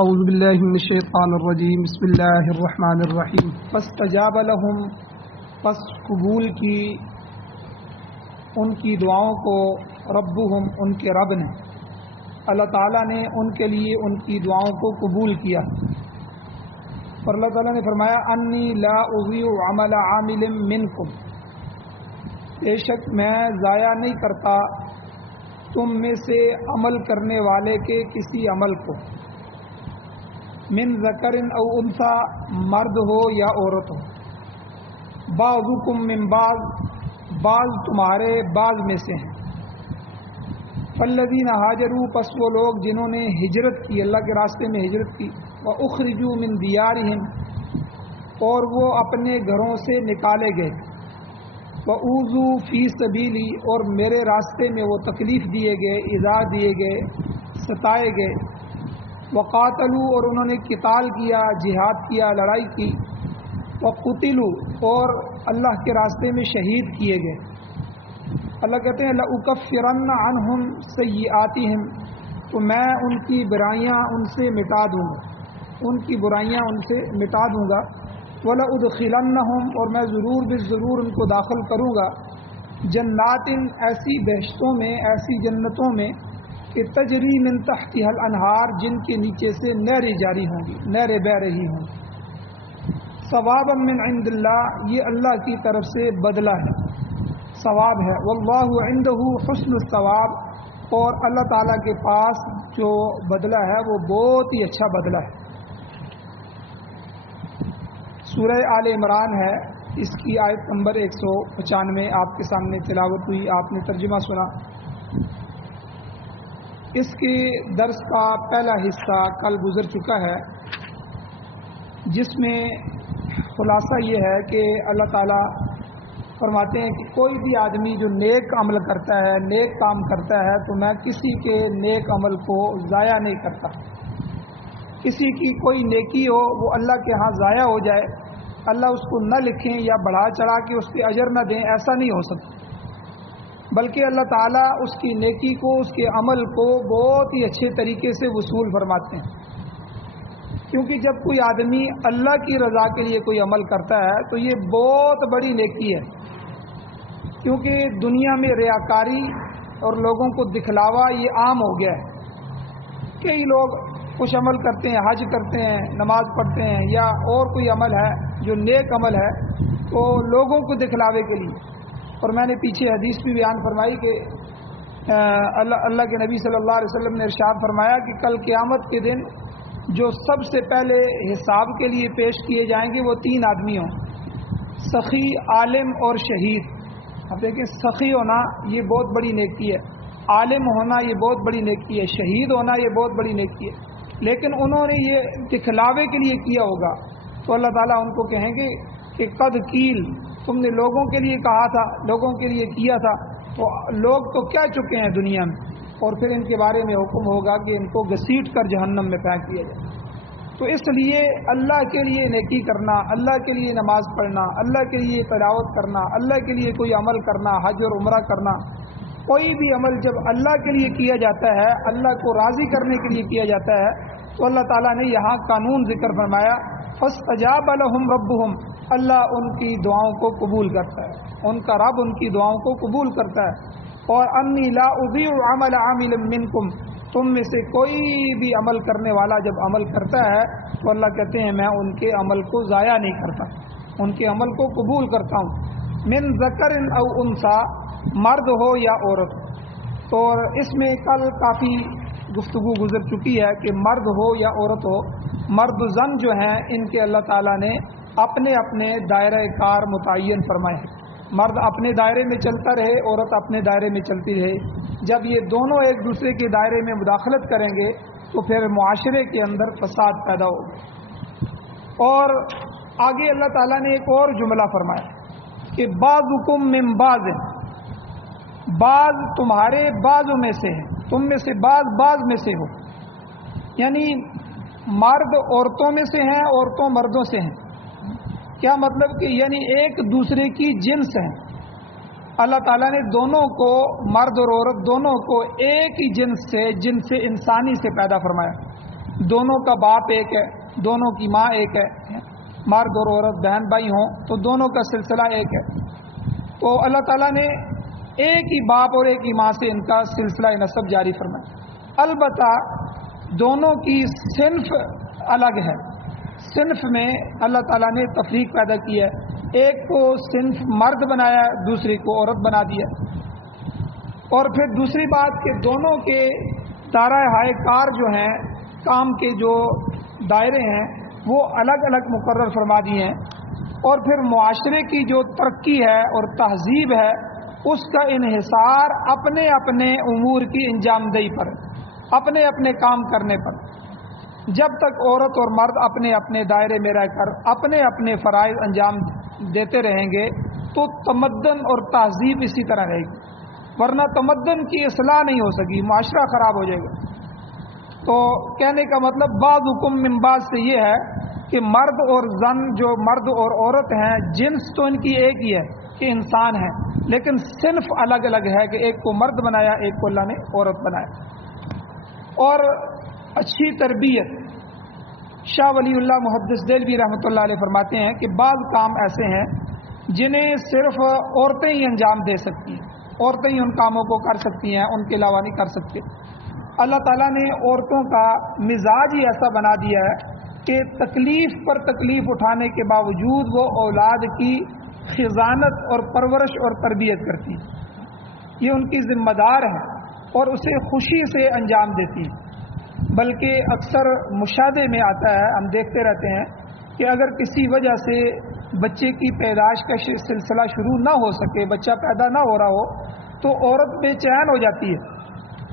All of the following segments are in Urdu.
اعوذ باللہ من الشیطان الرجیم بسم اللہ الرحمن الرحیم فاستجاب لہم، پس قبول کی ان کی دعاؤں کو ربہم، ان کے رب نے، اللہ تعالیٰ نے ان کے لیے ان کی دعاؤں کو قبول کیا۔ اور اللہ تعالیٰ نے فرمایا انی لا اضیع عمل عامل منکم، بے شک میں ضائع نہیں کرتا تم میں سے عمل کرنے والے کے کسی عمل کو، من ذکر او انثی، مرد ہو یا عورت ہو، بعضکم من بعض، بعض تمہارے بعض میں سے ہیں۔ فالذین ہاجروا، پس وہ لوگ جنہوں نے ہجرت کی، اللہ کے راستے میں ہجرت کی، واخرجوا من دیارہم، اور وہ اپنے گھروں سے نکالے گئے، واوذوا فی سبیلی، اور میرے راستے میں وہ تکلیف دیے گئے، ایذا دیے گئے، ستائے گئے، وقاتلوا، اور انہوں نے قتال کیا، جہاد کیا، لڑائی کی، وقتلوا، اور اللہ کے راستے میں شہید کیے گئے۔ اللہ کہتے ہیں لأکفرن عنہم سیئاتہم، تو میں ان کی برائیاں ان سے مٹا دوں گا، ان کی برائیاں ان سے مٹا دوں گا، ولأدخلنہم، اور میں ضرور بالضرور ان کو داخل کروں گا، جنات، ایسی بہشتوں میں، ایسی جنتوں میں کہ تجری من تحتها الانہار، جن کے نیچے سے نہریں جاری ہوں گی، نہریں بہہ رہی ہوں گی، ثوابا من عند اللہ، یہ اللہ کی طرف سے بدلہ ہے، ثواب ہے، واللہ عنده حسن الثواب، اور اللہ تعالیٰ کے پاس جو بدلہ ہے وہ بہت ہی اچھا بدلہ ہے۔ سورہ آل عمران ہے، اس کی آیت نمبر 195 آپ کے سامنے تلاوت ہوئی، آپ نے ترجمہ سنا۔ اس کے درس کا پہلا حصہ کل گزر چکا ہے، جس میں خلاصہ یہ ہے کہ اللہ تعالیٰ فرماتے ہیں کہ کوئی بھی آدمی جو نیک عمل کرتا ہے، نیک کام کرتا ہے، تو میں کسی کے نیک عمل کو ضائع نہیں کرتا۔ کسی کی کوئی نیکی ہو وہ اللہ کے ہاں ضائع ہو جائے، اللہ اس کو نہ لکھیں یا بڑھا چڑھا کے اس کے اجر نہ دیں، ایسا نہیں ہو سکتا، بلکہ اللہ تعالیٰ اس کی نیکی کو، اس کے عمل کو بہت ہی اچھے طریقے سے وصول فرماتے ہیں۔ کیونکہ جب کوئی آدمی اللہ کی رضا کے لیے کوئی عمل کرتا ہے تو یہ بہت بڑی نیکی ہے، کیونکہ دنیا میں ریاکاری اور لوگوں کو دکھلاوا یہ عام ہو گیا ہے۔ کئی لوگ کچھ عمل کرتے ہیں، حج کرتے ہیں، نماز پڑھتے ہیں، یا اور کوئی عمل ہے جو نیک عمل ہے، تو لوگوں کو دکھلاوے کے لیے۔ اور میں نے پیچھے حدیث بھی بیان فرمائی کہ اللہ کے نبی صلی اللہ علیہ وسلم نے ارشاد فرمایا کہ کل قیامت کے دن جو سب سے پہلے حساب کے لیے پیش کیے جائیں گے وہ 3 آدمی ہوں، سخی، عالم اور شہید۔ اب دیکھیں، سخی ہونا یہ بہت بڑی نیکی ہے، عالم ہونا یہ بہت بڑی نیکی ہے، شہید ہونا یہ بہت بڑی نیکی ہے، لیکن انہوں نے یہ دکھلاوے کے لیے کیا ہوگا، تو اللہ تعالیٰ ان کو کہیں گے کہ قد قیل، تم نے لوگوں کے لیے کہا تھا، لوگوں کے لیے کیا تھا، تو لوگ تو کیا چکے ہیں دنیا میں، اور پھر ان کے بارے میں حکم ہوگا کہ ان کو گھسیٹ کر جہنم میں پھینک دیا جائے۔ تو اس لیے اللہ کے لیے نیکی کرنا، اللہ کے لیے نماز پڑھنا، اللہ کے لیے تلاوت کرنا، اللہ کے لیے کوئی عمل کرنا، حج اور عمرہ کرنا، کوئی بھی عمل جب اللہ کے لیے کیا جاتا ہے، اللہ کو راضی کرنے کے لیے کیا جاتا ہے، تو اللہ تعالیٰ نے یہاں قانون ذکر فرمایا فاستجاب لہم ربہم، اللہ ان کی دعاؤں کو قبول کرتا ہے، ان کا رب ان کی دعاؤں کو قبول کرتا ہے۔ اور انی لا اضیع عمل عامل منکم، تم میں سے کوئی بھی عمل کرنے والا جب عمل کرتا ہے تو اللہ کہتے ہیں میں ان کے عمل کو ضائع نہیں کرتا، ان کے عمل کو قبول کرتا ہوں۔ من ذکر او انثی، مرد ہو یا عورت۔ تو اس میں کل کافی گفتگو گزر چکی ہے کہ مرد ہو یا عورت ہو، مرد و زن جو ہیں ان کے اللہ تعالیٰ نے اپنے اپنے دائرہ کار متعین فرمائے ہیں۔ مرد اپنے دائرے میں چلتا رہے، عورت اپنے دائرے میں چلتی رہے۔ جب یہ دونوں ایک دوسرے کے دائرے میں مداخلت کریں گے تو پھر معاشرے کے اندر فساد پیدا ہوگا۔ اور آگے اللہ تعالیٰ نے ایک اور جملہ فرمایا کہ بعضکم من بعض، بعض تمہارے بعضوں میں سے ہیں، تم میں سے بعض میں سے ہو، یعنی مرد عورتوں میں سے ہیں، عورتوں مردوں سے ہیں۔ کیا مطلب کہ یعنی ایک دوسرے کی جنس ہیں، اللہ تعالیٰ نے دونوں کو، مرد اور عورت دونوں کو ایک ہی جنس سے، جنس انسانی سے پیدا فرمایا۔ دونوں کا باپ ایک ہے، دونوں کی ماں ایک ہے، مرد اور عورت بہن بھائی ہوں تو دونوں کا سلسلہ ایک ہے، تو اللہ تعالیٰ نے ایک ہی باپ اور ایک ہی ماں سے ان کا سلسلہ نسب جاری فرمایا۔ البتہ دونوں کی صنف الگ ہے، صنف میں اللہ تعالیٰ نے تفریق پیدا کی ہے، ایک کو صنف مرد بنایا، دوسری کو عورت بنا دیا۔ اور پھر دوسری بات کہ دونوں کے دائرۂ کار جو ہیں، کام کے جو دائرے ہیں وہ الگ الگ مقرر فرما دیے ہیں، اور پھر معاشرے کی جو ترقی ہے اور تہذیب ہے اس کا انحصار اپنے اپنے امور کی انجام دہی پر، اپنے اپنے کام کرنے پر۔ جب تک عورت اور مرد اپنے اپنے دائرے میں رہ کر اپنے اپنے فرائض انجام دیتے رہیں گے تو تمدن اور تہذیب اسی طرح رہے گی، ورنہ تمدن کی اصلاح نہیں ہو سکی، معاشرہ خراب ہو جائے گا۔ تو کہنے کا مطلب بعض حکم من بعض سے یہ ہے کہ مرد اور زن، جو مرد اور عورت ہیں، جنس تو ان کی ایک ہی ہے کہ انسان ہیں، لیکن صنف الگ الگ ہے کہ ایک کو مرد بنایا، ایک کو اللہ نے عورت بنایا۔ اور اچھی تربیت، شاہ ولی اللہ محدث دہلوی رحمۃ اللہ علیہ فرماتے ہیں کہ بعض کام ایسے ہیں جنہیں صرف عورتیں ہی انجام دے سکتی ہیں، عورتیں ہی ان کاموں کو کر سکتی ہیں، ان کے علاوہ نہیں کر سکتے۔ اللہ تعالیٰ نے عورتوں کا مزاج ہی ایسا بنا دیا ہے کہ تکلیف پر تکلیف اٹھانے کے باوجود وہ اولاد کی خزانت اور پرورش اور تربیت کرتی ہیں، یہ ان کی ذمہ دار ہے اور اسے خوشی سے انجام دیتی ہیں۔ بلکہ اکثر مشاہدے میں آتا ہے، ہم دیکھتے رہتے ہیں کہ اگر کسی وجہ سے بچے کی پیدائش کا سلسلہ شروع نہ ہو سکے، بچہ پیدا نہ ہو رہا ہو تو عورت بے چین ہو جاتی ہے،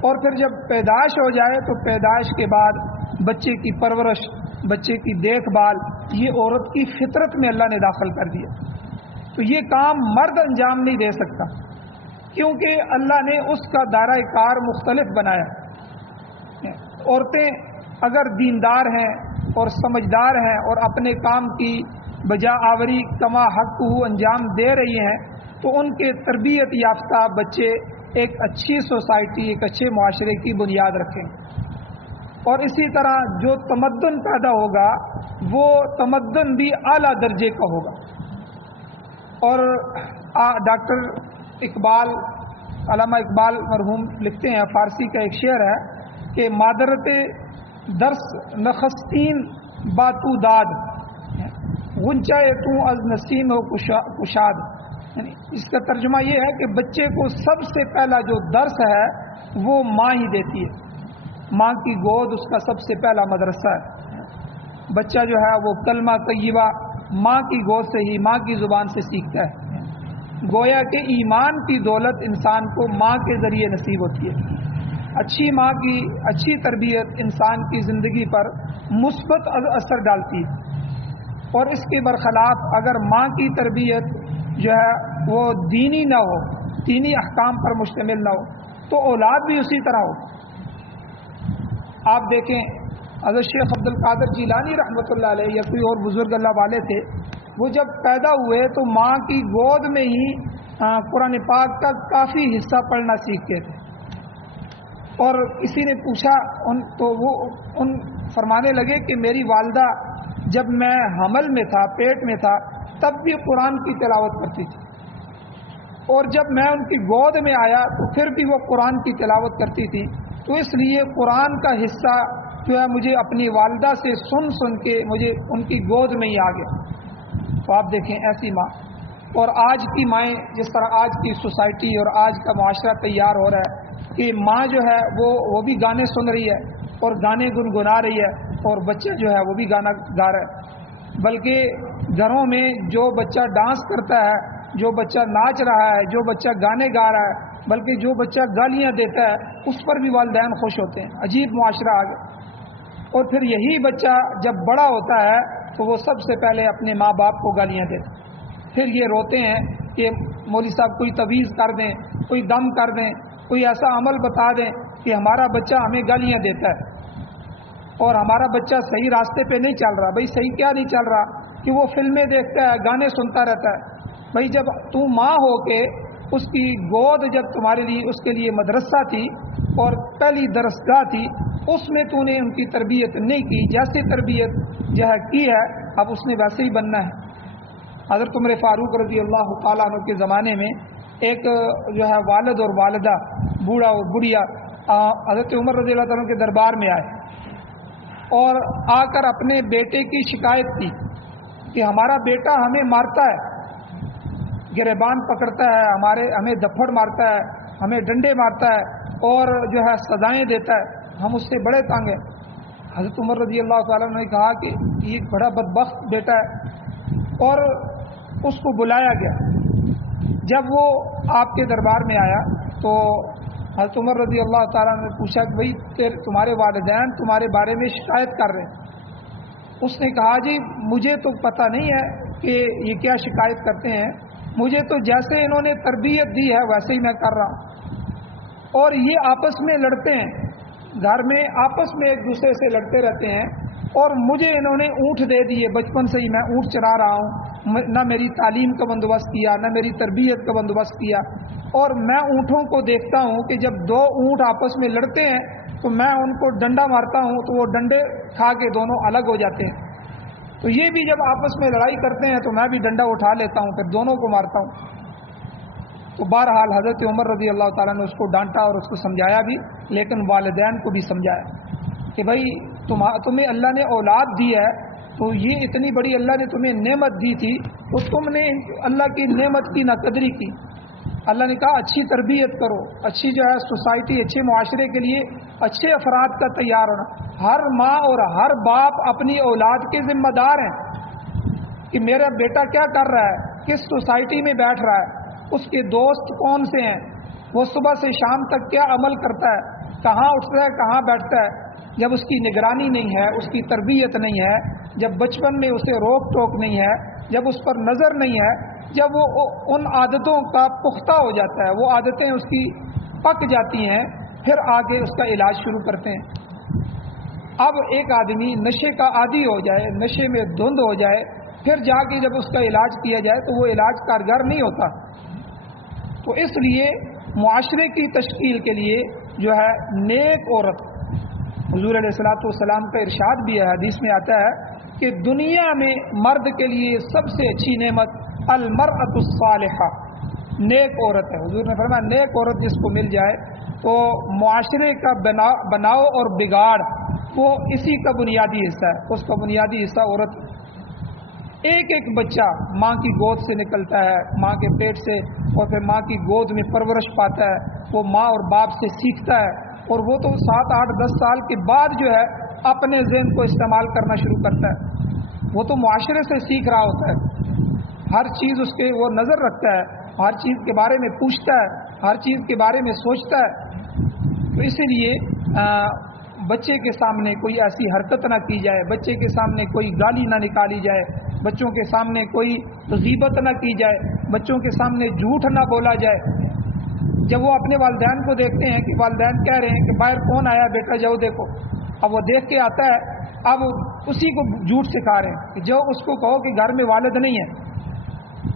اور پھر جب پیدائش ہو جائے تو پیدائش کے بعد بچے کی پرورش، بچے کی دیکھ بھال، یہ عورت کی فطرت میں اللہ نے داخل کر دیا۔ تو یہ کام مرد انجام نہیں دے سکتا، کیونکہ اللہ نے اس کا دائرہ کار مختلف بنایا۔ عورتیں اگر دیندار ہیں اور سمجھدار ہیں اور اپنے کام کی بجا آوری کما حق انجام دے رہی ہیں تو ان کے تربیت یافتہ بچے ایک اچھی سوسائٹی، ایک اچھے معاشرے کی بنیاد رکھیں، اور اسی طرح جو تمدن پیدا ہوگا وہ تمدن بھی اعلیٰ درجے کا ہوگا۔ اور ڈاکٹر اقبال، علامہ اقبال مرحوم لکھتے ہیں، فارسی کا ایک شعر ہے کہ مادرت درس نخستین باتو داد غنچہ تو از نسیم و کشاد، یعنی اس کا ترجمہ یہ ہے کہ بچے کو سب سے پہلا جو درس ہے وہ ماں ہی دیتی ہے، ماں کی گود اس کا سب سے پہلا مدرسہ ہے۔ بچہ جو ہے وہ کلمہ طیبہ ماں کی گود سے ہی، ماں کی زبان سے سیکھتا ہے۔ گویا کہ ایمان کی دولت انسان کو ماں کے ذریعے نصیب ہوتی ہے۔ اچھی ماں کی اچھی تربیت انسان کی زندگی پر مثبت اثر ڈالتی ہے، اور اس کے برخلاف اگر ماں کی تربیت جو ہے وہ دینی نہ ہو، دینی احکام پر مشتمل نہ ہو تو اولاد بھی اسی طرح ہو۔ آپ دیکھیں حضرت شیخ عبد القادر جیلانی رحمۃ اللہ علیہ یا کوئی اور بزرگ اللہ والے تھے، وہ جب پیدا ہوئے تو ماں کی گود میں ہی قرآن پاک کا کافی حصہ پڑھنا سیکھتے تھے، اور کسی نے پوچھا تو وہ فرمانے لگے کہ میری والدہ جب میں حمل میں تھا، پیٹ میں تھا، تب بھی قرآن کی تلاوت کرتی تھی، اور جب میں ان کی گود میں آیا تو پھر بھی وہ قرآن کی تلاوت کرتی تھی، تو اس لیے قرآن کا حصہ جو ہے مجھے اپنی والدہ سے سن کے مجھے ان کی گود میں ہی آ گیا۔ تو آپ دیکھیں ایسی ماں، اور آج کی مائیں جس طرح آج کی سوسائٹی اور آج کا معاشرہ تیار ہو رہا ہے کہ ماں جو ہے وہ بھی گانے سن رہی ہے اور گانے گنگنا رہی ہے، اور بچہ جو ہے وہ بھی گانا گا رہا ہے، بلکہ گھروں میں جو بچہ ڈانس کرتا ہے، جو بچہ ناچ رہا ہے، جو بچہ گانے گا رہا ہے، بلکہ جو بچہ گالیاں دیتا ہے اس پر بھی والدین خوش ہوتے ہیں۔ عجیب معاشرہ آ گیا۔ اور پھر یہی بچہ جب بڑا ہوتا ہے تو وہ سب سے پہلے اپنے ماں باپ کو گالیاں دیتا ہے، پھر یہ روتے ہیں کہ مولوی صاحب کوئی تویز کر دیں، کوئی دم کر دیں، کوئی ایسا عمل بتا دیں کہ ہمارا بچہ ہمیں گالیاں دیتا ہے اور ہمارا بچہ صحیح راستے پہ نہیں چل رہا۔ بھائی صحیح کیا نہیں چل رہا کہ وہ فلمیں دیکھتا ہے، گانے سنتا رہتا ہے۔ بھائی جب تو ماں ہو کے اس کی گود جب تمہارے لیے اس کے لیے مدرسہ تھی اور پہلی درسگاہ تھی، اس میں تو نے ان کی تربیت نہیں کی، جیسے تربیت جو ہے کی ہے اب اس نے ویسے ہی بننا ہے۔ حضرت عمر فاروق رضی اللہ تعالیٰ عنہ کے زمانے میں ایک جو ہے والد اور والدہ، بوڑھا اور بڑھیا حضرت عمر رضی اللہ تعالیٰ عنہ کے دربار میں آئے اور آ کر اپنے بیٹے کی شکایت کی کہ ہمارا بیٹا ہمیں مارتا ہے، گریبان پکڑتا ہے، ہمیں دپڑ مارتا ہے، ہمیں ڈنڈے مارتا ہے اور جو ہے سزائیں دیتا ہے، ہم اس سے بڑے تنگ ہیں۔ حضرت عمر رضی اللہ تعالیٰ نے کہا کہ یہ بڑا بدبخت بیٹا ہے، اور اس کو بلایا گیا۔ جب وہ آپ کے دربار میں آیا تو حضرت عمر رضی اللہ تعالیٰ نے پوچھا کہ بھائی تمہارے والدین تمہارے بارے میں شکایت کر رہے ہیں۔ اس نے کہا جی مجھے تو پتہ نہیں ہے کہ یہ کیا شکایت کرتے ہیں، مجھے تو جیسے انہوں نے تربیت دی ہے ویسے ہی میں کر رہا ہوں، اور یہ آپس میں لڑتے ہیں، گھر میں آپس میں ایک دوسرے سے لڑتے رہتے ہیں، اور مجھے انہوں نے اونٹ دے دیے، بچپن سے ہی میں اونٹ چلا رہا ہوں، نہ میری تعلیم کا بندوبست کیا، نہ میری تربیت کا بندوبست کیا، اور میں اونٹوں کو دیکھتا ہوں کہ جب دو اونٹ آپس میں لڑتے ہیں تو میں ان کو ڈنڈا مارتا ہوں تو وہ ڈنڈے کھا کے دونوں الگ ہو جاتے ہیں، تو یہ بھی جب آپس میں لڑائی کرتے ہیں تو میں بھی ڈنڈا اٹھا لیتا ہوں، پھر دونوں کو مارتا ہوں۔ تو بہرحال حضرت عمر رضی اللہ تعالیٰ نے اس کو ڈانٹا اور اس کو سمجھایا بھی، لیکن والدین کو بھی سمجھایا کہ بھائی تمہیں اللہ نے اولاد دی ہے تو یہ اتنی بڑی اللہ نے تمہیں نعمت دی تھی تو تم نے اللہ کی نعمت کی ناقدری کی۔ اللہ نے کہا اچھی تربیت کرو، اچھی جو ہے سوسائٹی، اچھے معاشرے کے لیے اچھے افراد کا تیار ہونا۔ ہر ماں اور ہر باپ اپنی اولاد کے ذمہ دار ہیں کہ میرا بیٹا کیا کر رہا ہے، کس سوسائٹی میں بیٹھ رہا ہے، اس کے دوست کون سے ہیں، وہ صبح سے شام تک کیا عمل کرتا ہے، کہاں اٹھتا ہے کہاں بیٹھتا ہے۔ جب اس کی نگرانی نہیں ہے، اس کی تربیت نہیں ہے، جب بچپن میں اسے روک ٹوک نہیں ہے، جب اس پر نظر نہیں ہے، جب وہ ان عادتوں کا پختہ ہو جاتا ہے، وہ عادتیں اس کی پک جاتی ہیں، پھر آگے اس کا علاج شروع کرتے ہیں۔ اب ایک آدمی نشے کا عادی ہو جائے، نشے میں دھند ہو جائے، پھر جا کے جب اس کا علاج کیا جائے تو وہ علاج کارگر نہیں ہوتا۔ تو اس لیے معاشرے کی تشکیل کے لیے جو ہے نیک عورت، حضور علیہ الصلوۃ والسلام کا ارشاد بھی ہے، حدیث میں آتا ہے کہ دنیا میں مرد کے لیے سب سے اچھی نعمت المرأۃ الصالحہ، نیک عورت ہے۔ حضور نے فرمایا نیک عورت جس کو مل جائے تو معاشرے کا بناؤ اور بگاڑ وہ اسی کا بنیادی حصہ ہے، اس کا بنیادی حصہ عورت۔ ایک ایک بچہ ماں کی گود سے نکلتا ہے، ماں کے پیٹ سے، اور پھر ماں کی گود میں پرورش پاتا ہے، وہ ماں اور باپ سے سیکھتا ہے، اور وہ تو 7, 8, 10 سال کے بعد جو ہے اپنے ذہن کو استعمال کرنا شروع کرتا ہے۔ وہ تو معاشرے سے سیکھ رہا ہوتا ہے، ہر چیز اس کے وہ نظر رکھتا ہے، ہر چیز کے بارے میں پوچھتا ہے، ہر چیز کے بارے میں سوچتا ہے۔ تو اسی لیے بچے کے سامنے کوئی ایسی حرکت نہ کی جائے، بچے کے سامنے کوئی گالی نہ نکالی جائے، بچوں کے سامنے کوئی غیبت نہ کی جائے، بچوں کے سامنے جھوٹ نہ بولا جائے۔ جب وہ اپنے والدین کو دیکھتے ہیں کہ والدین کہہ رہے ہیں کہ باہر کون آیا بیٹا جاؤ دیکھو، اب وہ دیکھ کے آتا ہے، اب اسی کو جھوٹ سکھا رہے ہیں کہ جو اس کو کہو کہ گھر میں والد نہیں ہے،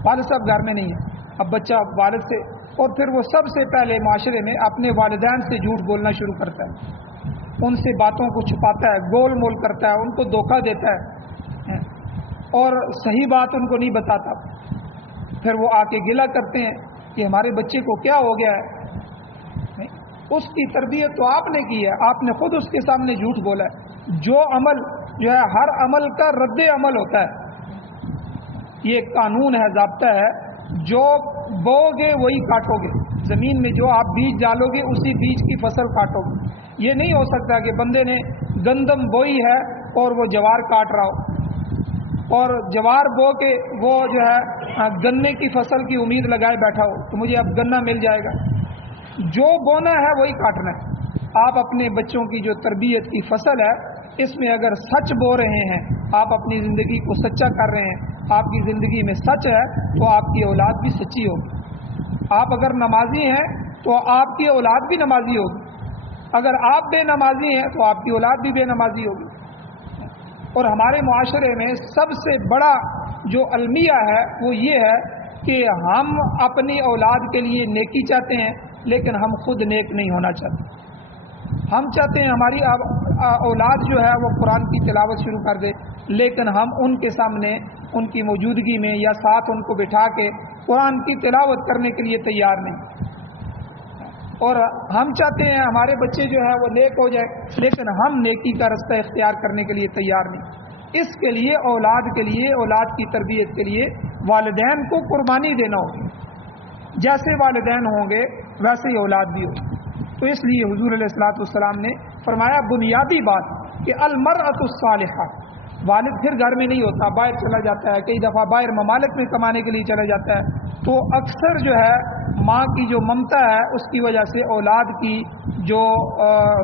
والد صاحب گھر میں نہیں ہے، اب بچہ والد سے، اور پھر وہ سب سے پہلے معاشرے میں اپنے والدین سے جھوٹ بولنا شروع کرتا ہے، ان سے باتوں کو چھپاتا ہے، گول مول کرتا ہے، ان کو دھوکہ دیتا ہے اور صحیح بات ان کو نہیں بتاتا۔ پھر وہ آ کے گلہ کرتے ہیں کہ ہمارے بچے کو کیا ہو گیا ہے۔ اس کی تربیت تو آپ نے کی ہے، آپ نے خود اس کے سامنے جھوٹ بولا ہے۔ جو عمل جو ہے ہر عمل کا رد عمل ہوتا ہے، یہ ایک قانون ہے، ضابطہ ہے، جو بو گے وہی کاٹو گے، زمین میں جو آپ بیج ڈالو گے اسی بیج کی فصل کاٹو گے۔ یہ نہیں ہو سکتا کہ بندے نے گندم بوئی ہے اور وہ جوار کاٹ رہا ہو، اور جوار بو کے وہ جو ہے گنے کی فصل کی امید لگائے بیٹھا ہو تو مجھے اب گنا مل جائے گا۔ جو بونا ہے وہی کاٹنا ہے۔ آپ اپنے بچوں کی جو تربیت کی فصل ہے اس میں اگر سچ بو رہے ہیں، آپ اپنی زندگی کو سچا کر رہے ہیں، آپ کی زندگی میں سچ ہے تو آپ کی اولاد بھی سچی ہوگی۔ آپ اگر نمازی ہیں تو آپ کی اولاد بھی نمازی ہوگی، اگر آپ بے نمازی ہیں تو آپ کی اولاد بھی بے نمازی ہوگی۔ اور ہمارے معاشرے میں سب سے بڑا جو المیہ ہے وہ یہ ہے کہ ہم اپنی اولاد کے لیے نیکی چاہتے ہیں لیکن ہم خود نیک نہیں ہونا چاہتے۔ ہم چاہتے ہیں ہماری اولاد جو ہے وہ قرآن کی تلاوت شروع کر دے، لیکن ہم ان کے سامنے ان کی موجودگی میں یا ساتھ ان کو بٹھا کے قرآن کی تلاوت کرنے کے لیے تیار نہیں، اور ہم چاہتے ہیں ہمارے بچے جو ہے وہ نیک ہو جائے، لیکن ہم نیکی کا رستہ اختیار کرنے کے لیے تیار نہیں۔ اس کے لیے اولاد کے لیے، اولاد کی تربیت کے لیے والدین کو قربانی دینا ہوگی، جیسے والدین ہوں گے ویسے ہی اولاد بھی ہوگی۔ تو اس لیے حضور علیہ الصلوۃ والسلام نے فرمایا بنیادی بات کہ المرأۃ الصالحہ، والد پھر گھر میں نہیں ہوتا، باہر چلا جاتا ہے، کئی دفعہ باہر ممالک میں کمانے کے لیے چلا جاتا ہے، تو اکثر جو ہے ماں کی جو ممتا ہے اس کی وجہ سے اولاد کی جو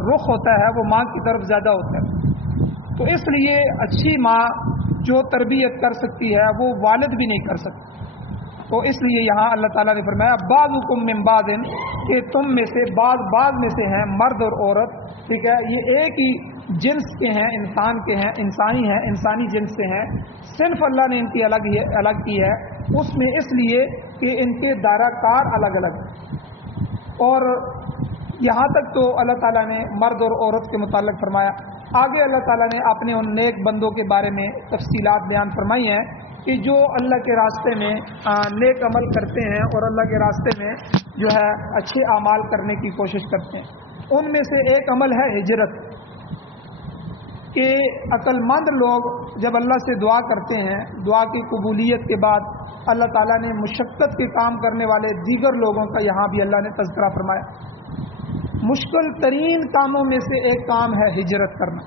رخ ہوتا ہے وہ ماں کی طرف زیادہ ہوتا ہے۔ تو اس لیے اچھی ماں جو تربیت کر سکتی ہے وہ والد بھی نہیں کر سکتی۔ تو اس لیے یہاں اللہ تعالیٰ نے فرمایا بعضکم من بعض، کہ تم میں سے بعض میں سے ہیں، مرد اور عورت، ٹھیک ہے، یہ ایک ہی جنس کے ہیں، انسان کے ہیں، انسانی جنس سے ہیں، صرف اللہ نے ان کی الگ کی ہے، اس میں اس لیے کہ ان کے دائرہ کار الگ الگ ہیں۔ اور یہاں تک تو اللہ تعالیٰ نے مرد اور عورت کے متعلق فرمایا۔ آگے اللہ تعالیٰ نے اپنے ان نیک بندوں کے بارے میں تفصیلات بیان فرمائی ہیں کہ جو اللہ کے راستے میں نیک عمل کرتے ہیں اور اللہ کے راستے میں جو ہے اچھے اعمال کرنے کی کوشش کرتے ہیں۔ ان میں سے ایک عمل ہے ہجرت، کہ عقل مند لوگ جب اللہ سے دعا کرتے ہیں، دعا کی قبولیت کے بعد اللہ تعالیٰ نے مشقت کے کام کرنے والے دیگر لوگوں کا یہاں بھی اللہ نے تذکرہ فرمایا۔ مشکل ترین کاموں میں سے ایک کام ہے ہجرت کرنا۔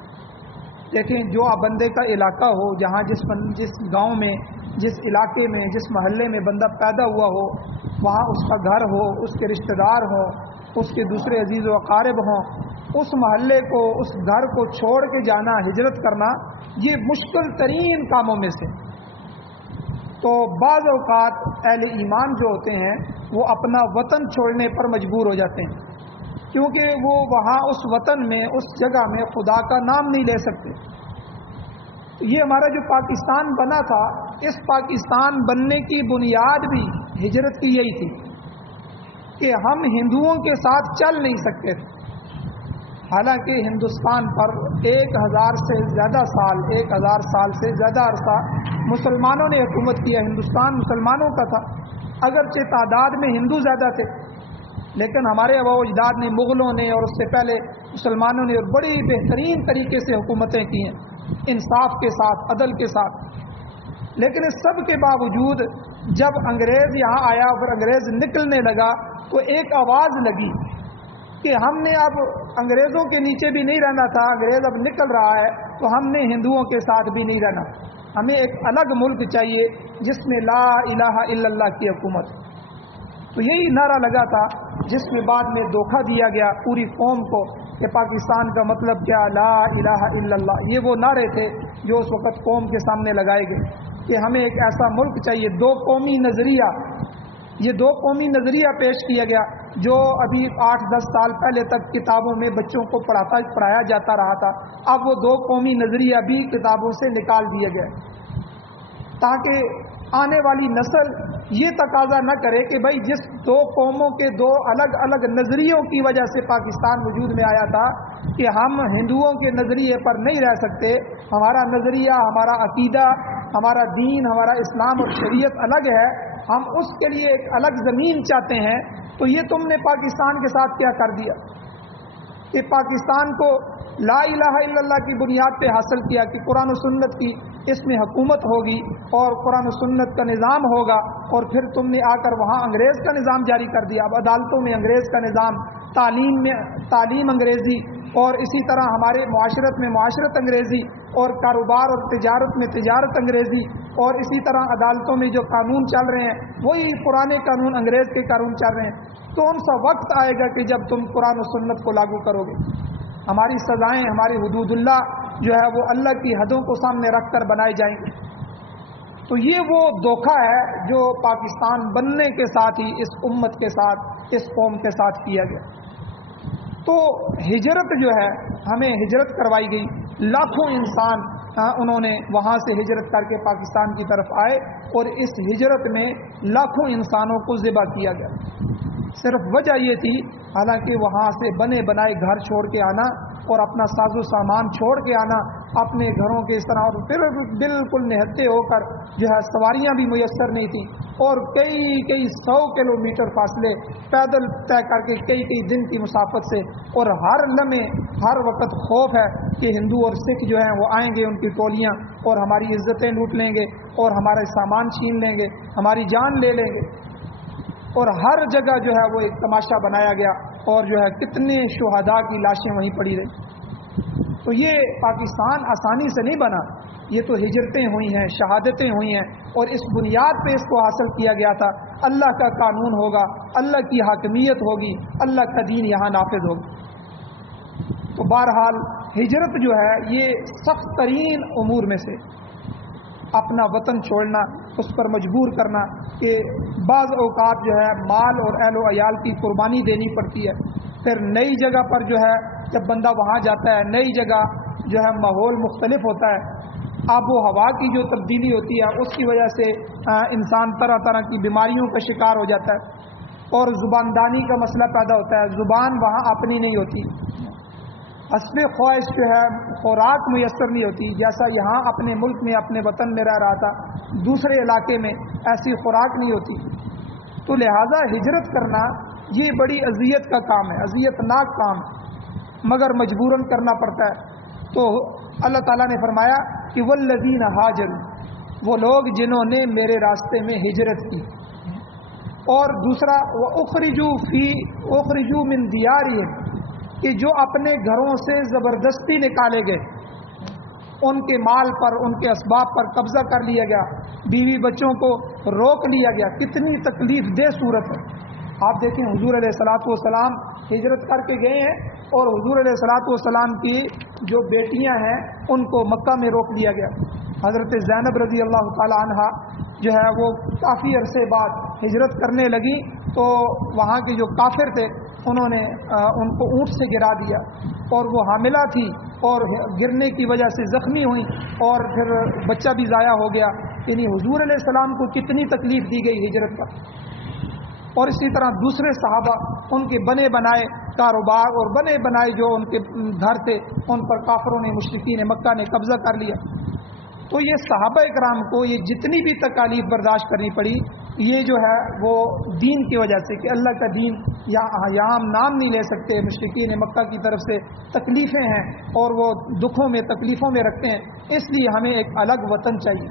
دیکھیں، جو بندے کا علاقہ ہو، جہاں جس گاؤں میں، جس علاقے میں، جس محلے میں بندہ پیدا ہوا ہو، وہاں اس کا گھر ہو، اس کے رشتہ دار ہوں، اس کے دوسرے عزیز و اقارب ہوں، اس محلے کو، اس گھر کو چھوڑ کے جانا، ہجرت کرنا، یہ مشکل ترین کاموں میں سے۔ تو بعض اوقات اہل ایمان جو ہوتے ہیں وہ اپنا وطن چھوڑنے پر مجبور ہو جاتے ہیں، کیونکہ وہ وہاں اس وطن میں، اس جگہ میں خدا کا نام نہیں لے سکتے۔ یہ ہمارا جو پاکستان بنا تھا، اس پاکستان بننے کی بنیاد بھی ہجرت کی یہی تھی کہ ہم ہندوؤں کے ساتھ چل نہیں سکتے تھے۔ حالانکہ ہندوستان پر 1000 سے زیادہ سال، 1000 سال سے زیادہ عرصہ مسلمانوں نے حکومت کیا۔ ہندوستان مسلمانوں کا تھا، اگرچہ تعداد میں ہندو زیادہ تھے، لیکن ہمارے آباء و اجداد نے، مغلوں نے اور اس سے پہلے مسلمانوں نے بڑی بہترین طریقے سے حکومتیں کی ہیں، انصاف کے ساتھ، عدل کے ساتھ۔ لیکن اس سب کے باوجود جب انگریز یہاں آیا اور انگریز نکلنے لگا تو ایک آواز لگی کہ ہم نے اب انگریزوں کے نیچے بھی نہیں رہنا تھا، انگریز اب نکل رہا ہے تو ہم نے ہندوؤں کے ساتھ بھی نہیں رہنا، ہمیں ایک الگ ملک چاہیے جس میں لا الہ الا اللہ کی حکومت۔ تو یہی نعرہ لگا تھا جس میں بعد میں دھوکہ دیا گیا پوری قوم کو کہ پاکستان کا مطلب کیا، لا الہ الا اللہ۔ یہ وہ نعرے تھے جو اس وقت قوم کے سامنے لگائے گئے کہ ہمیں ایک ایسا ملک چاہیے، دو قومی نظریہ۔ یہ دو قومی نظریہ پیش کیا گیا جو ابھی 8-10 سال پہلے تک کتابوں میں بچوں کو پڑھایا جاتا رہا تھا، اب وہ دو قومی نظریہ بھی کتابوں سے نکال دیا گیا، تاکہ آنے والی نسل یہ تقاضا نہ کرے کہ بھائی جس دو قوموں کے دو الگ الگ نظریوں کی وجہ سے پاکستان وجود میں آیا تھا کہ ہم ہندوؤں کے نظریے پر نہیں رہ سکتے، ہمارا نظریہ، ہمارا عقیدہ، ہمارا دین، ہمارا اسلام اور شریعت الگ ہے، ہم اس کے لیے ایک الگ زمین چاہتے ہیں۔ تو یہ تم نے پاکستان کے ساتھ کیا کر دیا کہ پاکستان کو لا الہ الا اللہ کی بنیاد پہ حاصل کیا کہ قرآن و سنت کی اس میں حکومت ہوگی اور قرآن و سنت کا نظام ہوگا، اور پھر تم نے آ کر وہاں انگریز کا نظام جاری کر دیا۔ اب عدالتوں میں انگریز کا نظام، تعلیم انگریزی، اور اسی طرح ہمارے معاشرت میں معاشرت انگریزی، اور کاروبار اور تجارت میں تجارت انگریزی، اور اسی طرح عدالتوں میں جو قانون چل رہے ہیں وہی پرانے قانون، انگریز کے قانون چل رہے ہیں۔ تو ان سا وقت آئے گا کہ جب تم قرآن و سنت کو لاگو کرو گے، ہماری سزائیں، ہماری حدود اللہ جو ہے وہ اللہ کی حدوں کو سامنے رکھ کر بنائی جائیں گی۔ تو یہ وہ دھوکہ ہے جو پاکستان بننے کے ساتھ ہی اس امت کے ساتھ، اس قوم کے ساتھ کیا گیا۔ تو ہجرت جو ہے، ہمیں ہجرت کروائی گئی، لاکھوں انسان انہوں نے وہاں سے ہجرت کر کے پاکستان کی طرف آئے، اور اس ہجرت میں لاکھوں انسانوں کو ذبح کیا گیا۔ صرف وجہ یہ تھی، حالانکہ وہاں سے بنے بنائے گھر چھوڑ کے آنا اور اپنا ساز و سامان چھوڑ کے آنا اپنے گھروں کے اس طرح، اور پھر بالکل نہتے ہو کر جو ہے سواریاں بھی میسر نہیں تھیں، اور کئی 100 کلومیٹر فاصلے پیدل طے کر کے کئی دن کی مسافت سے، اور ہر لمحے ہر وقت خوف ہے کہ ہندو اور سکھ جو ہیں وہ آئیں گے ان کی ٹولیاں اور ہماری عزتیں لوٹ لیں گے اور ہمارے سامان چھین لیں گے، ہماری جان لے لیں گے، اور ہر جگہ جو ہے وہ ایک تماشا بنایا گیا، اور جو ہے کتنے شہداء کی لاشیں وہیں پڑی رہی۔ تو یہ پاکستان آسانی سے نہیں بنا، یہ تو ہجرتیں ہوئی ہیں، شہادتیں ہوئی ہیں، اور اس بنیاد پہ اس کو حاصل کیا گیا تھا۔ اللہ کا قانون ہوگا، اللہ کی حاکمیت ہوگی، اللہ کا دین یہاں نافذ ہوگا۔ تو بہرحال ہجرت جو ہے یہ سخت ترین امور میں سے، اپنا وطن چھوڑنا، اس پر مجبور کرنا کہ بعض اوقات جو ہے مال اور اہل و عیال کی قربانی دینی پڑتی ہے، پھر نئی جگہ پر جو ہے جب بندہ وہاں جاتا ہے، نئی جگہ جو ہے ماحول مختلف ہوتا ہے، آب و ہوا کی جو تبدیلی ہوتی ہے اس کی وجہ سے انسان طرح طرح کی بیماریوں کا شکار ہو جاتا ہے، اور زباندانی کا مسئلہ پیدا ہوتا ہے، زبان وہاں اپنی نہیں ہوتی، حسب خواہش جو ہے خوراک میسر نہیں ہوتی، جیسا یہاں اپنے ملک میں اپنے وطن میں رہ رہا تھا، دوسرے علاقے میں ایسی خوراک نہیں ہوتی۔ تو لہٰذا ہجرت کرنا یہ بڑی اذیت کا کام ہے، اذیت ناک کام ہے، مگر مجبوراً کرنا پڑتا ہے۔ تو اللہ تعالیٰ نے فرمایا کہ والذین ہاجروا، وہ لوگ جنہوں نے میرے راستے میں ہجرت کی، اور دوسرا اخرجوا من دیارہم، کہ جو اپنے گھروں سے زبردستی نکالے گئے، ان کے مال پر، ان کے اسباب پر قبضہ کر لیا گیا، بیوی بچوں کو روک لیا گیا، کتنی تکلیف دہ صورت ہے۔ آپ دیکھیں حضور علیہ الصلوۃ والسلام ہجرت کر کے گئے ہیں، اور حضور علیہ الصلوۃ والسلام کی جو بیٹیاں ہیں ان کو مکہ میں روک دیا گیا۔ حضرت زینب رضی اللہ تعالی عنہ جو ہے وہ کافی عرصے بعد ہجرت کرنے لگی، تو وہاں کے جو کافر تھے انہوں نے ان کو اونٹ سے گرا دیا، اور وہ حاملہ تھی اور گرنے کی وجہ سے زخمی ہوئی، اور پھر بچہ بھی ضائع ہو گیا۔ یعنی حضور علیہ السلام کو کتنی تکلیف دی گئی ہجرت پر۔ اور اسی طرح دوسرے صحابہ، ان کے بنے بنائے کاروبار اور بنے بنائے جو ان کے گھر تھے ان پر کافروں نے، مشرکین مکہ نے قبضہ کر لیا۔ تو یہ صحابہ کرام کو یہ جتنی بھی تکالیف برداشت کرنی پڑی، یہ جو ہے وہ دین کی وجہ سے، کہ اللہ کا دین یہاں ہم نام نہیں لے سکتے، مشرکین مکہ کی طرف سے تکلیفیں ہیں اور وہ دکھوں میں تکلیفوں میں رکھتے ہیں، اس لیے ہمیں ایک الگ وطن چاہیے۔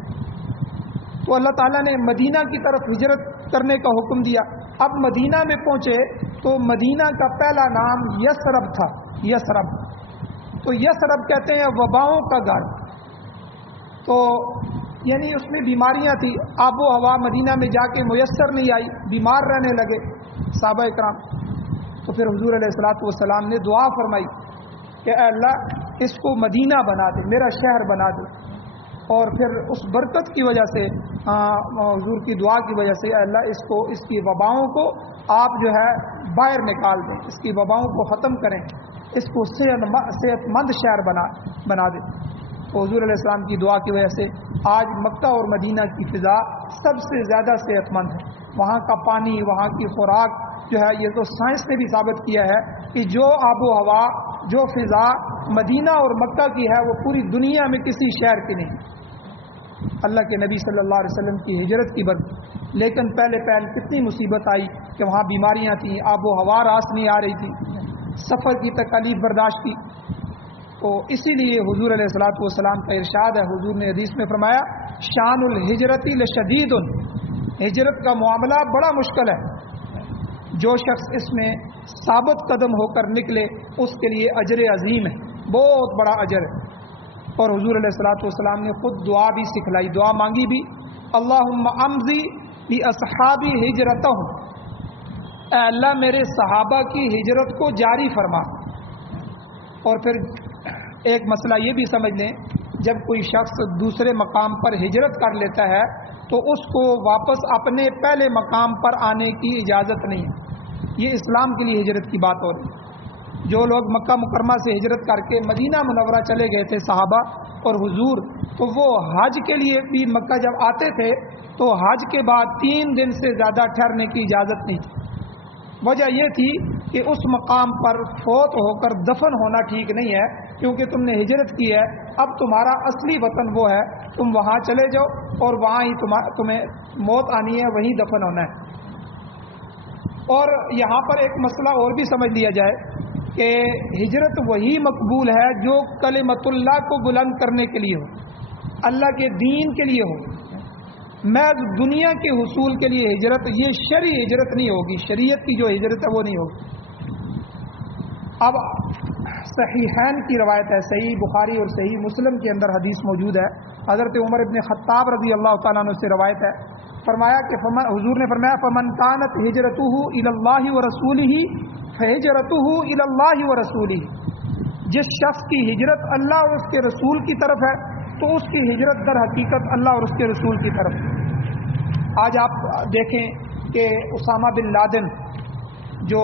تو اللہ تعالیٰ نے مدینہ کی طرف ہجرت کرنے کا حکم دیا۔ اب مدینہ میں پہنچے تو مدینہ کا پہلا نام یثرب تھا، یثرب۔ تو یثرب کہتے ہیں وباؤں کا گھر، تو یعنی اس میں بیماریاں تھی، آب و ہوا مدینہ میں جا کے میسر نہیں آئی، بیمار رہنے لگے صحابہ کرام۔ تو پھر حضور علیہ الصلوۃ والسلام نے دعا فرمائی کہ اے اللہ اس کو مدینہ بنا دے، میرا شہر بنا دے، اور پھر اس برکت کی وجہ سے، حضور کی دعا کی وجہ سے، اے اللہ اس کی وباؤں کو آپ جو ہے باہر نکال دیں، اس کی وباؤں کو ختم کریں، اس کو صحت مند شہر بنا دیں۔ تو حضور علیہ السلام کی دعا کی وجہ سے آج مکہ اور مدینہ کی فضا سب سے زیادہ صحت مند ہے۔ وہاں کا پانی، وہاں کی خوراک جو ہے، یہ تو سائنس نے بھی ثابت کیا ہے کہ جو آب و ہوا، جو فضا مدینہ اور مکہ کی ہے وہ پوری دنیا میں کسی شہر کی نہیں۔ اللہ کے نبی صلی اللہ علیہ وسلم کی ہجرت کی برکت، لیکن پہلے کتنی مصیبت آئی کہ وہاں بیماریاں تھیں، آب و ہوا راست نہیں آ رہی تھی، سفر کی تکالیف برداشت کی۔ تو اسی لیے حضور علیہ الصلوۃ والسلام کا ارشاد ہے، حضور نے حدیث میں فرمایا شان الہجرت لشدید، ہجرت کا معاملہ بڑا مشکل ہے، جو شخص اس میں ثابت قدم ہو کر نکلے اس کے لیے اجر عظیم ہے، بہت بڑا اجر ہے۔ اور حضور علیہ الصلوۃ والسلام نے خود دعا بھی سکھلائی، دعا مانگی بھی، اللہم امضی لاصحابی ہجرتہم، اے اللہ میرے صحابہ کی ہجرت کو جاری فرما۔ اور پھر ایک مسئلہ یہ بھی سمجھ لیں، جب کوئی شخص دوسرے مقام پر ہجرت کر لیتا ہے تو اس کو واپس اپنے پہلے مقام پر آنے کی اجازت نہیں ہے۔ یہ اسلام کے لیے ہجرت کی بات ہو رہی ہے۔ جو لوگ مکہ مکرمہ سے ہجرت کر کے مدینہ منورہ چلے گئے تھے صحابہ اور حضور، تو وہ حج کے لیے بھی مکہ جب آتے تھے تو حج کے بعد 3 دن سے زیادہ ٹھہرنے کی اجازت نہیں تھی۔ وجہ یہ تھی کہ اس مقام پر فوت ہو کر دفن ہونا ٹھیک نہیں ہے، کیونکہ تم نے ہجرت کی ہے، اب تمہارا اصلی وطن وہ ہے، تم وہاں چلے جاؤ اور وہاں ہی تمہیں موت آنی ہے، وہیں دفن ہونا ہے۔ اور یہاں پر ایک مسئلہ اور بھی سمجھ لیا جائے کہ ہجرت وہی مقبول ہے جو کلمت اللہ کو بلند کرنے کے لیے ہو، اللہ کے دین کے لیے ہو۔ محض دنیا کے حصول کے لیے ہجرت، یہ شرعی ہجرت نہیں ہوگی، شریعت کی جو ہجرت ہے وہ نہیں ہوگی۔ اب صحیحین کی روایت ہے، صحیح بخاری اور صحیح مسلم کے اندر حدیث موجود ہے، حضرت عمر ابن خطاب رضی اللہ تعالیٰ عنہ سے روایت ہے، فرمایا کہ حضور نے فرمایا فمن كانت هجرته الى الله ورسوله فهجرته الى الله ورسوله، جس شخص کی ہجرت اللہ اور اس کے رسول کی طرف ہے تو اس کی ہجرت در حقیقت اللہ اور اس کے رسول کی طرف ہے۔ آج آپ دیکھیں کہ اسامہ بن لادن جو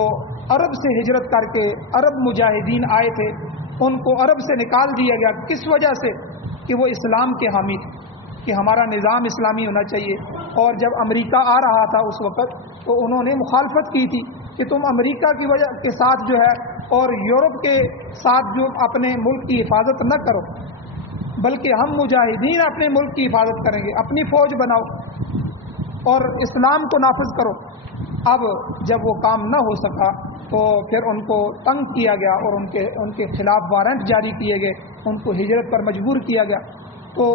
عرب سے ہجرت کر کے عرب مجاہدین آئے تھے، ان کو عرب سے نکال دیا گیا، کس وجہ سے؟ کہ وہ اسلام کے حامی تھے، کہ ہمارا نظام اسلامی ہونا چاہیے۔ اور جب امریکہ آ رہا تھا اس وقت تو انہوں نے مخالفت کی تھی کہ تم امریکہ کی وجہ کے ساتھ جو ہے اور یورپ کے ساتھ جو اپنے ملک کی حفاظت نہ کرو، بلکہ ہم مجاہدین اپنے ملک کی حفاظت کریں گے، اپنی فوج بناؤ اور اسلام کو نافذ کرو۔ اب جب وہ کام نہ ہو سکا تو پھر ان کو تنگ کیا گیا اور ان کے خلاف وارنٹ جاری کیے گئے، ان کو ہجرت پر مجبور کیا گیا۔ تو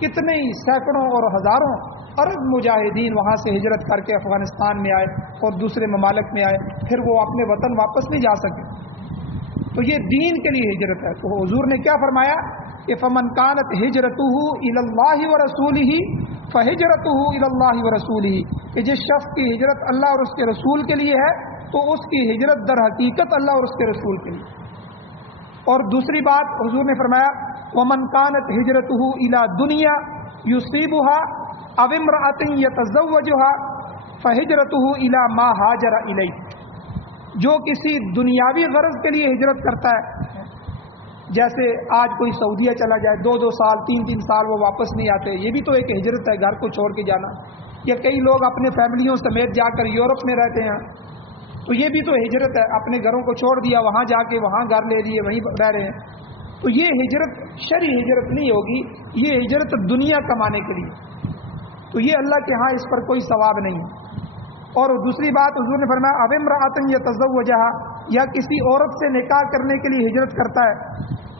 کتنے ہی سینکڑوں اور ہزاروں عرب مجاہدین وہاں سے ہجرت کر کے افغانستان میں آئے اور دوسرے ممالک میں آئے، پھر وہ اپنے وطن واپس نہیں جا سکے۔ تو یہ دین کے لیے ہجرت ہے۔ تو حضور نے کیا فرمایا کہ فمن كانت هجرته الى الله ورسوله فهجرته الى الله ورسوله، کہ جس شخص کی ہجرت اللہ اور اس کے رسول کے لیے ہے تو اس کی ہجرت در حقیقت اللہ اور اس کے رسول کے لیے۔ اور دوسری بات حضور نے فرمایا ومن كانت هجرته الى دنیا يصيبها او امرأة يتزوجها فهجرته الى ما هاجر الیہ، جو کسی دنیاوی غرض کے لیے ہجرت کرتا ہے، جیسے آج کوئی سعودیہ چلا جائے، 2 سال 3 سال وہ واپس نہیں آتے، یہ بھی تو ایک ہجرت ہے، گھر کو چھوڑ کے جانا۔ یا کئی لوگ اپنے فیملیوں سمیت جا کر یورپ میں رہتے ہیں، تو یہ بھی تو ہجرت ہے، اپنے گھروں کو چھوڑ دیا، وہاں جا کے وہاں گھر لے لیے، وہیں رہ رہے ہیں۔ تو یہ ہجرت شرعی ہجرت نہیں ہوگی، یہ ہجرت دنیا کمانے کے لیے، تو یہ اللہ کے ہاں اس پر کوئی ثواب نہیں ہے۔ اور دوسری بات حضور نے فرمایا اب امرأۃ یتزوجها، یا کسی عورت سے نکاح کرنے کے لیے ہجرت کرتا ہے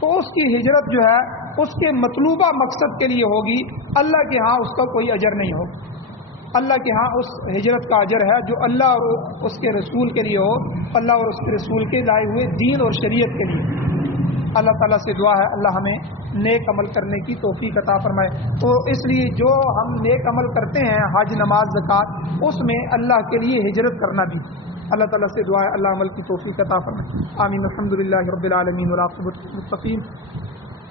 تو اس کی ہجرت جو ہے اس کے مطلوبہ مقصد کے لیے ہوگی، اللہ کے ہاں اس کا کوئی اجر نہیں ہوگا۔ اللہ کے ہاں اس ہجرت کا اجر ہے جو اللہ اور اس کے رسول کے لیے ہو، اللہ اور اس کے رسول کے لائے ہوئے دین اور شریعت کے لیے۔ اللہ تعالیٰ سے دعا ہے اللہ ہمیں نیک عمل کرنے کی توفیق عطا فرمائے۔ تو اس لیے جو ہم نیک عمل کرتے ہیں، حج، نماز، زکوٰۃ، اس میں اللہ کے لیے ہجرت کرنا بھی، اللہ تعالیٰ سے دعا ہے اللہ عمل کی توفیق عطا فرمائے۔ آمین۔ الحمدللہ رب العالمین والعاقبۃ للمتقین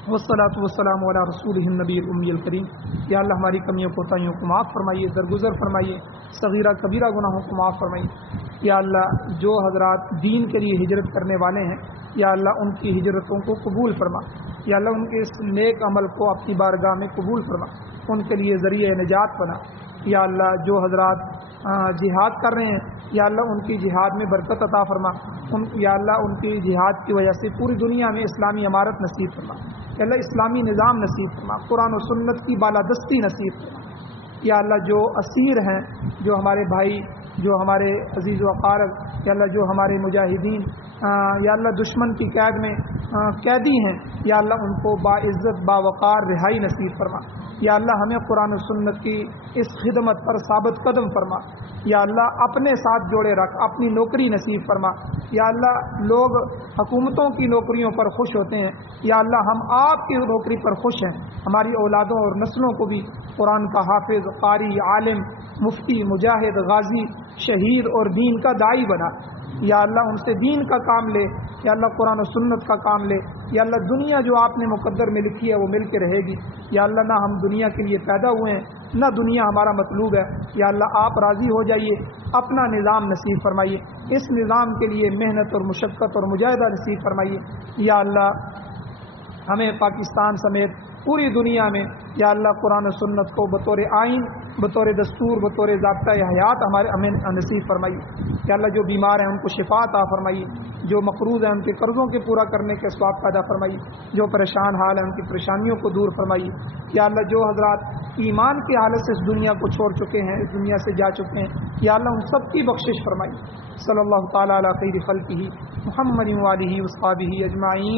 والصلاۃ والسلام علی رسولہ النبی الامی الکریم۔ یا اللہ ہماری کمیوں کوتاہیوں کو معاف فرمائیے، درگزر فرمائیے، صغیرہ کبیرہ گناہوں کو معاف فرمائیے۔ یا اللہ جو حضرات دین کے لیے ہجرت کرنے والے ہیں، یا اللہ ان کی ہجرتوں کو قبول فرما، یا اللہ ان کے اس نیک عمل کو اپنی بارگاہ میں قبول فرما، ان کے لیے ذریعہ نجات بنا۔ یا اللہ جو حضرات جہاد کر رہے ہیں، یا اللہ ان کی جہاد میں برکت عطا فرما، یا اللہ ان کی جہاد کی وجہ سے پوری دنیا میں اسلامی امارت نصیب فرما، یا اللہ اسلامی نظام نصیب فرما، قرآن و سنت کی بالادستی نصیب فرما۔ یا اللہ جو اسیر ہیں، جو ہمارے بھائی، جو ہمارے عزیز و اقارب، یا اللہ جو ہمارے مجاہدین یا اللہ دشمن کی قید میں قیدی ہیں، یا اللہ ان کو باعزت باوقار رہائی نصیب فرما۔ یا اللہ ہمیں قرآن و سنت کی اس خدمت پر ثابت قدم فرما۔ یا اللہ اپنے ساتھ جوڑے رکھ، اپنی نوکری نصیب فرما۔ یا اللہ لوگ حکومتوں کی نوکریوں پر خوش ہوتے ہیں، یا اللہ ہم آپ کی نوکری پر خوش ہیں، ہماری اولادوں اور نسلوں کو بھی قرآن کا حافظ، قاری، عالم، مفتی، مجاہد، غازی، شہید اور دین کا داعی بنا۔ یا اللہ ان سے دین کا کام لے، یا اللہ قرآن و سنت کا کام لے۔ یا اللہ دنیا جو آپ نے مقدر میں لکھی ہے وہ مل کے رہے گی۔ یا اللہ نہ ہم دنیا کے لیے پیدا ہوئے ہیں، نہ دنیا ہمارا مطلوب ہے۔ یا اللہ آپ راضی ہو جائیے، اپنا نظام نصیب فرمائیے، اس نظام کے لیے محنت اور مشقت اور مجاہدہ نصیب فرمائیے۔ یا اللہ ہمیں پاکستان سمیت پوری دنیا میں یا اللہ قرآن و سنت کو بطور آئین، بطور دستور، بطور ضابطۂ حیات ہمیں نصیب فرمائیے۔ یا اللہ جو بیمار ہیں ان کو شفا عطا فرمائیے، جو مقروض ہیں ان کے قرضوں کے پورا کرنے کے اسباب پیدا فرمائیے، جو پریشان حال ہیں ان کی پریشانیوں کو دور فرمائیے۔ یا اللہ جو حضرات ایمان کی حالت سے اس دنیا کو چھوڑ چکے ہیں، اس دنیا سے جا چکے ہیں، یا اللہ ان سب کی بخشش فرمائیے۔ صلی اللہ تعالیٰ علی خیر خلقہ محمد و آلہ و اصحابہ اجمعین۔